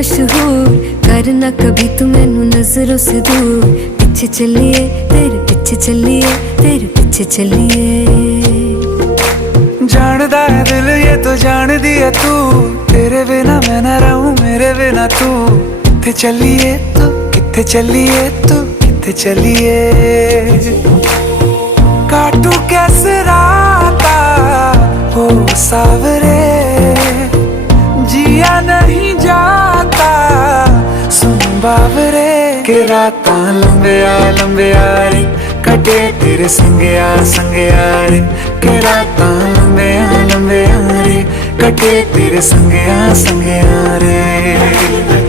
मशहूर, करना कभी तू मैनू नजरों से दूर। पीछे चलिए तेरे पीछे चलिए, तेरे पीछे चलिए। जानदा है दिल ये तो जान दिया तू, तेरे बिना मैं ना रहूं मेरे बिना तू। किथे चलिए तू, किथे चलिए तू, किथे चलिए। काटू कैसे राता हो सावरे, जिया नहीं जाता सुन बावरे। के राता लंबिया लंबिया रे, कटे तेरे संगया संगया रे। के राता लंबिया लंबिया रे, कटे तेरे संगया संगया रे।